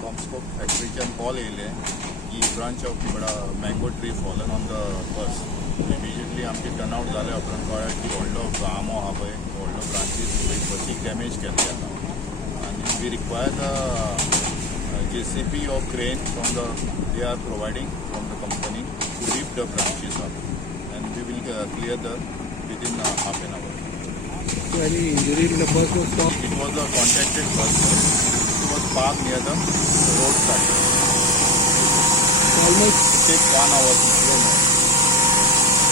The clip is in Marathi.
कॉम्स्कोप फॅक्टरीच्यान कॉल येयले की ब्रांच ऑफ बडा mango tree fallen on the bus. Immediately आमचे टर्नआउट जाले उपरांत कळ्ळें की व्हडलो आंबो आहा पळय व्हडलो ब्रांचीस बसीक डॅमेज केल्ले आसा आनी we require the JCB or crane from they are providing from the company to lift the branches up and we will clear the within half an hour. So any injury in the bus was stopped? It was a contracted bus. It was parked near the roadside. Almost It takes 1 hour to kilometer.